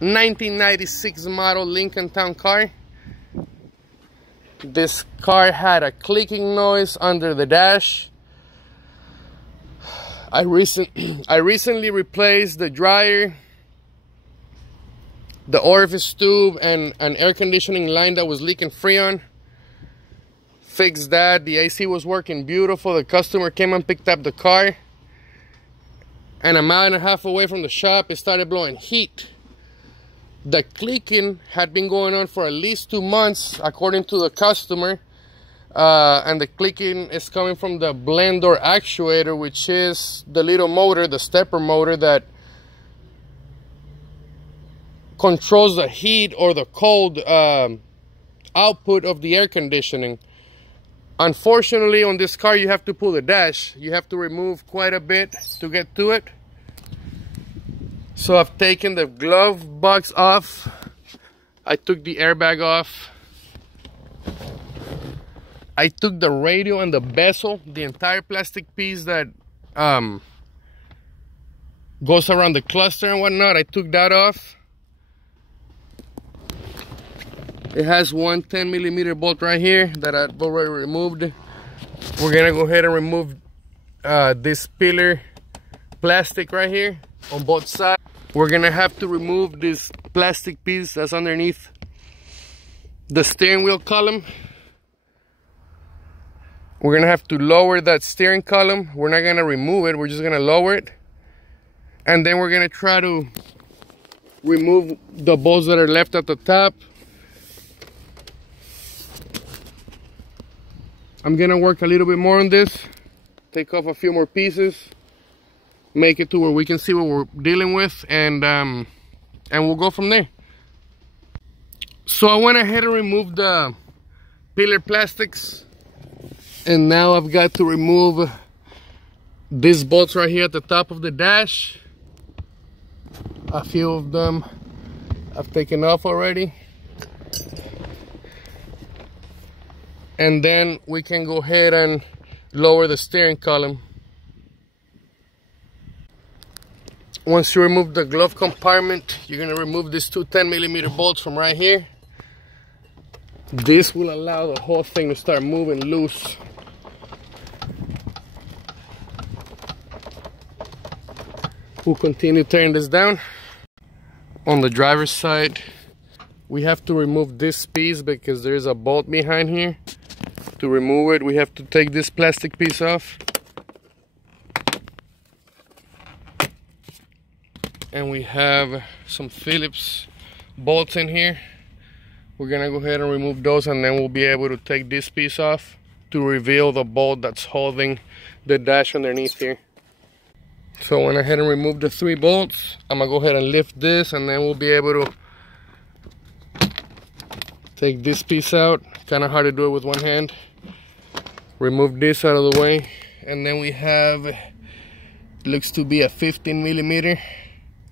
1996 model Lincoln Town car. This car had a clicking noise under the dash. I recently replaced the dryer, the orifice tube, and an air conditioning line that was leaking Freon. Fixed that. The AC was working beautiful. The customer came and picked up the car, and a mile and a half away from the shop, it started blowing heat. The clicking had been going on for at least 2 months, according to the customer. And the clicking is coming from the blender actuator, which is the little motor, the stepper motor that controls the heat or the cold output of the air conditioning. Unfortunately, on this car, you have to pull the dash. You have to remove quite a bit to get to it. So I've taken the glove box off. I took the airbag off. I took the radio and the bezel, the entire plastic piece that goes around the cluster and whatnot. I took that off. It has one 10mm bolt right here that I've already removed. We're gonna go ahead and remove this pillar plastic right here on both sides. We're gonna have to remove this plastic piece that's underneath the steering wheel column. We're gonna have to lower that steering column. We're not gonna remove it, we're just gonna lower it. And then we're gonna try to remove the bolts that are left at the top. I'm gonna work a little bit more on this, take off a few more pieces, make it to where we can see what we're dealing with, and we'll go from there. So I went ahead and removed the pillar plastics, and now I've got to remove these bolts right here at the top of the dash. A few of them I've taken off already. And then we can go ahead and lower the steering column. Once you remove the glove compartment, you're gonna remove these two 10mm bolts from right here. This will allow the whole thing to start moving loose. We'll continue tearing this down. On the driver's side, we have to remove this piece because there is a bolt behind here. To remove it, we have to take this plastic piece off. And we have some Phillips bolts in here. We're gonna go ahead and remove those, and then we'll be able to take this piece off to reveal the bolt that's holding the dash underneath here. So I went ahead and removed the 3 bolts. I'm gonna go ahead and lift this, and then we'll be able to take this piece out. Kind of hard to do it with one hand. Remove this out of the way, and then we have, looks to be a 15mm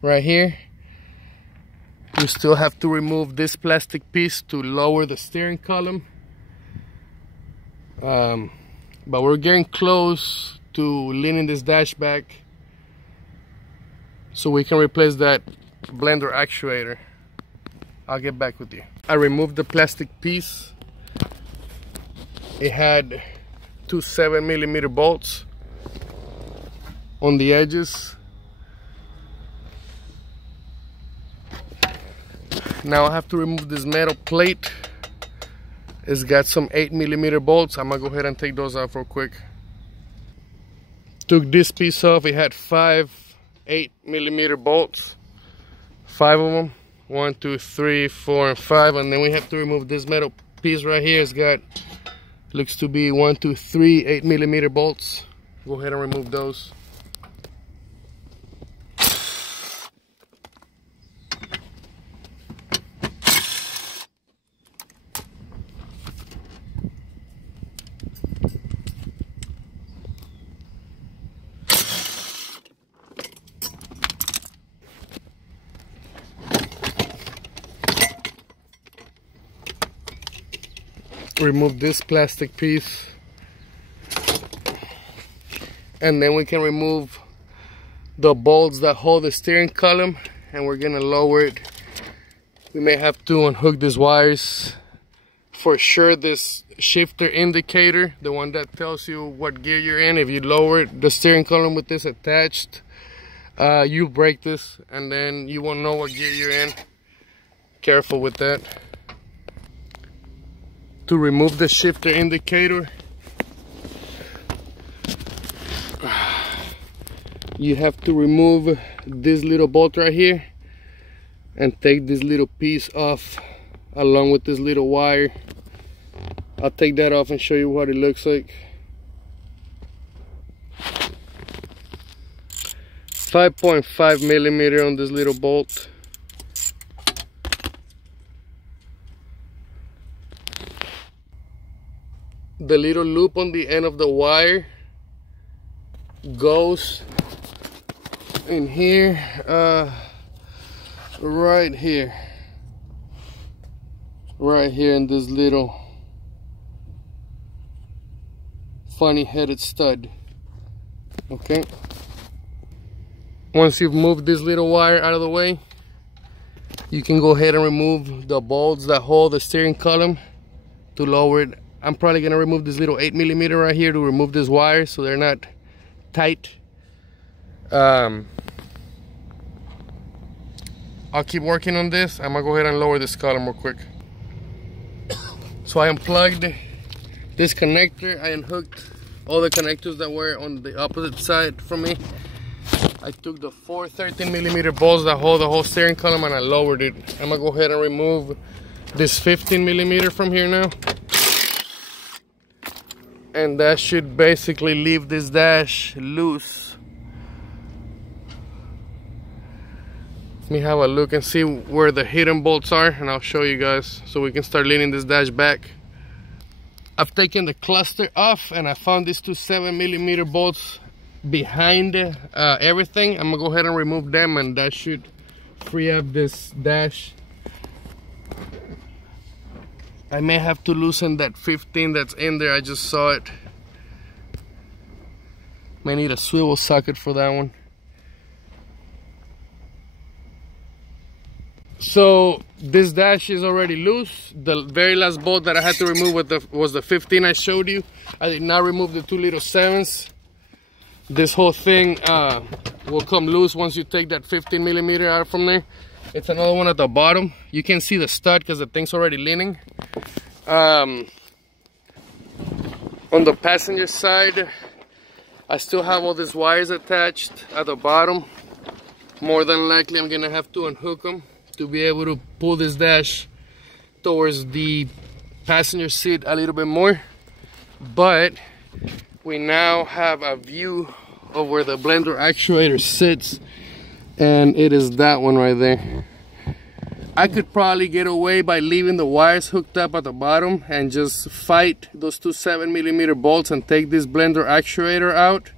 right here. We still have to remove this plastic piece to lower the steering column, but we're getting close to leaning this dash back so we can replace that blender actuator. I'll get back with you. I removed the plastic piece. It had 2 7mm bolts on the edges. Now I have to remove this metal plate. It's got some 8mm bolts. I'm gonna go ahead and take those out real quick. Took this piece off. It had 5 8mm bolts, 5 of them. 1, 2, 3, 4, and 5. And then we have to remove this metal piece right here. It's got, looks to be 1, 2, 3 8mm bolts. Go ahead and remove those. Remove this plastic piece, and then we can remove the bolts that hold the steering column, and we're gonna lower it We may have to unhook these wires. For sure, this shifter indicator, the one that tells you what gear you're in, if you lower the steering column with this attached, you break this and then you won't know what gear you're in. Careful with that. To remove the shifter indicator, you have to remove this little bolt right here and take this little piece off along with this little wire. I'll take that off and show you what it looks like. 5.5 millimeter on this little bolt. The little loop on the end of the wire goes in here, right here in this little funny headed stud. Okay, once you've moved this little wire out of the way, you can go ahead and remove the bolts that hold the steering column to lower it. I'm probably gonna remove this little 8 millimeter right here to remove this wire so they're not tight. I'll keep working on this. I'm gonna go ahead and lower this column real quick. So I unplugged this connector. I unhooked all the connectors that were on the opposite side from me. I took the 4 13 millimeter bolts that hold the whole steering column and I lowered it. I'm gonna go ahead and remove this 15 millimeter from here now. And that should basically leave this dash loose. Let me have a look and see where the hidden bolts are, and I'll show you guys so we can start leaning this dash back. I've taken the cluster off and I found these two 7 millimeter bolts behind everything. I'm gonna go ahead and remove them, and that should free up this dash. I may have to loosen that 15 that's in there. I just saw it. May need a swivel socket for that one. So this dash is already loose. The very last bolt that I had to remove was the 15 I showed you. I did not remove the two little 7s. This whole thing will come loose once you take that 15 millimeter out from there. It's another one at the bottom. You can see the stud because the thing's already leaning. On the passenger side, I still have all these wires attached at the bottom. More than likely I'm gonna have to unhook them to be able to pull this dash towards the passenger seat a little bit more. But we now have a view of where the blender actuator sits, and it is that one right there. I could probably get away by leaving the wires hooked up at the bottom and just fight those two 7 millimeter bolts and take this blender actuator out.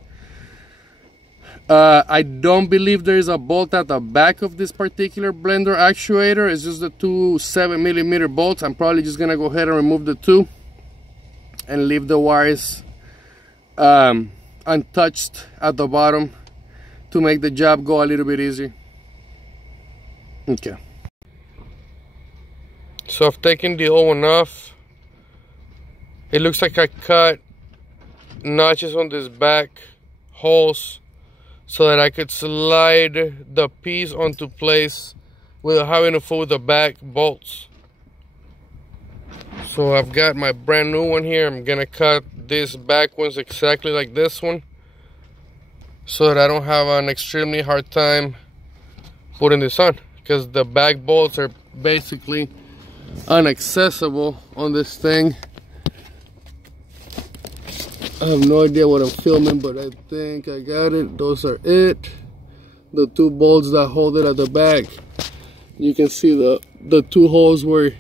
I don't believe there is a bolt at the back of this particular blender actuator. It's just the two 7 millimeter bolts. I'm probably just gonna go ahead and remove the two and leave the wires untouched at the bottom to make the job go a little bit easier. Okay. So I've taken the old one off. It looks like I cut notches on this back holes so that I could slide the piece onto place without having to fool with the back bolts. So I've got my brand new one here. I'm gonna cut these back ones exactly like this one so that I don't have an extremely hard time putting this on, because the back bolts are basically inaccessible on this thing. I have no idea what I'm filming, but I think I got it. Those are it. The two bolts that hold it at the back. You can see the two holes where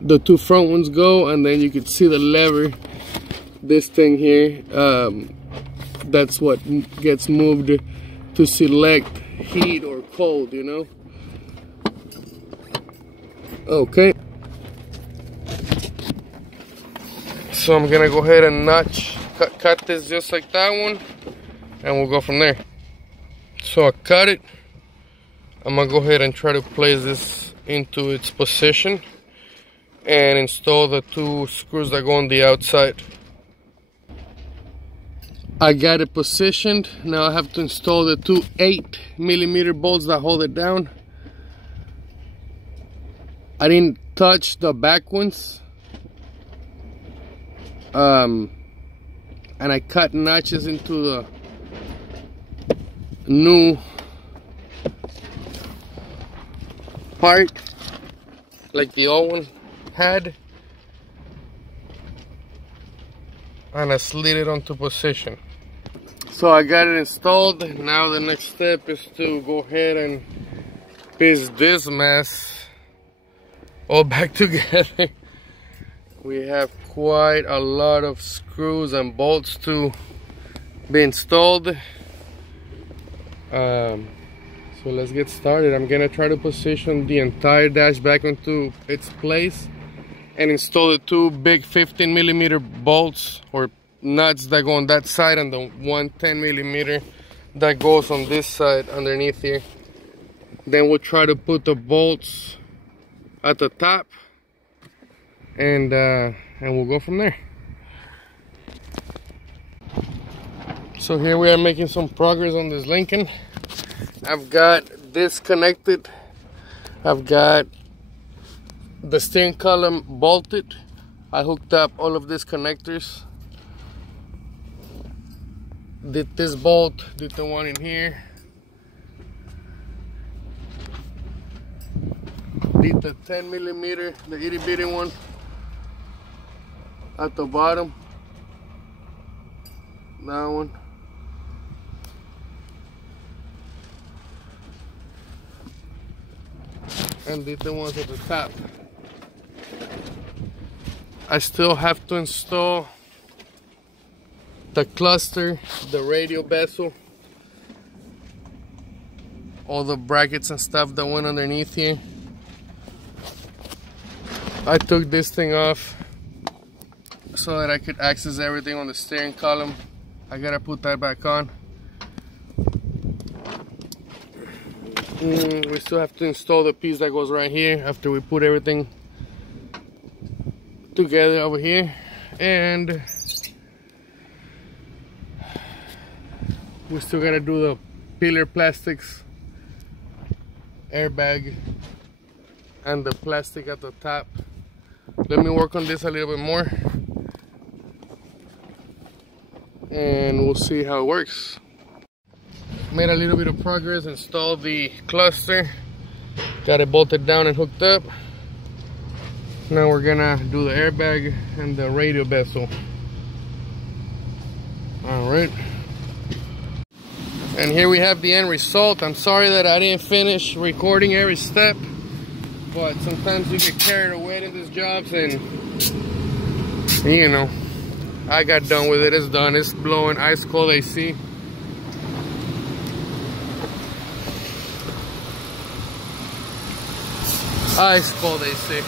the two front ones go, and then you can see the lever, this thing here, that's what gets moved to select heat or cold, you know. Okay, so I'm gonna go ahead and cut this just like that one, and we'll go from there. So I cut it. I'm gonna go ahead and try to place this into its position and install the 2 screws that go on the outside. I got it positioned. Now I have to install the 2 8mm bolts that hold it down. I didn't touch the back ones. And I cut notches into the new part like the old one had, and I slid it onto position. So I got it installed. Now the next step is to go ahead and piece this mess all back together. We have quite a lot of screws and bolts to be installed. So let's get started. I'm gonna try to position the entire dash back into its place and install the 2 big 15mm bolts or nuts that go on that side and the 1 10mm that goes on this side underneath here. Then we'll try to put the bolts at the top and we'll go from there. So here we are making some progress on this Lincoln. I've got this connected. I've got the steering column bolted. I hooked up all of these connectors. Did this bolt, did the one in here. Did the 10mm, the itty bitty one at the bottom. That one. And did the ones at the top. I still have to install the cluster, the radio bezel, all the brackets and stuff that went underneath here. I took this thing off so that I could access everything on the steering column. I gotta put that back on. We still have to install the piece that goes right here after we put everything together over here, and we still gotta do the pillar plastics, airbag, and the plastic at the top. Let me work on this a little bit more and we'll see how it works. Made a little bit of progress, installed the cluster, got it bolted down and hooked up. Now we're gonna do the airbag and the radio bezel. Alright, and here we have the end result. I'm sorry that I didn't finish recording every step, but sometimes you get carried away in these jobs, and you know, I got done with it. It's done. It's blowing ice cold AC. Ice cold AC.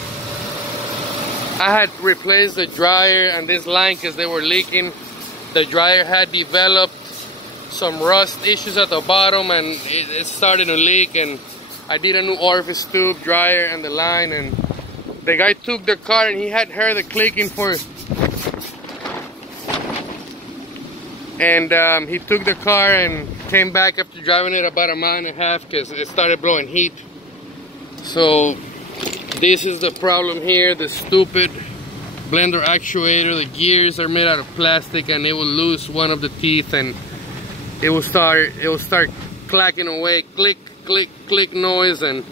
I had replaced the dryer and this line because they were leaking. The dryer had developed some rust issues at the bottom and it started to leak, and I did a new orifice tube, dryer, and the line, and the guy took the car and he had heard the clicking and he took the car and came back after driving it about 1.5 miles because it started blowing heat. So this is the problem here. The stupid blender actuator, the gears are made out of plastic, and it will lose one of the teeth and it will start clacking away, click click click noise, and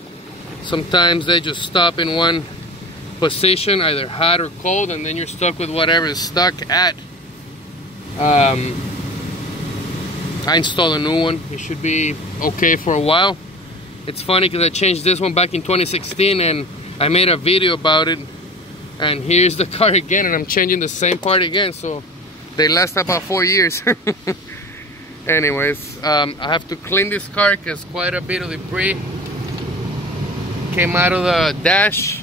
sometimes they just stop in one position, either hot or cold, and then you're stuck with whatever is stuck at. I installed a new one. It should be okay for a while. It's funny because I changed this one back in 2016 and I made a video about it, and here's the car again and I'm changing the same part again, so they last about 4 years. Anyways, I have to clean this car because quite a bit of debris came out of the dash,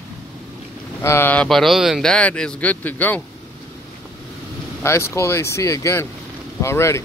but other than that, it's good to go. Ice cold AC again already.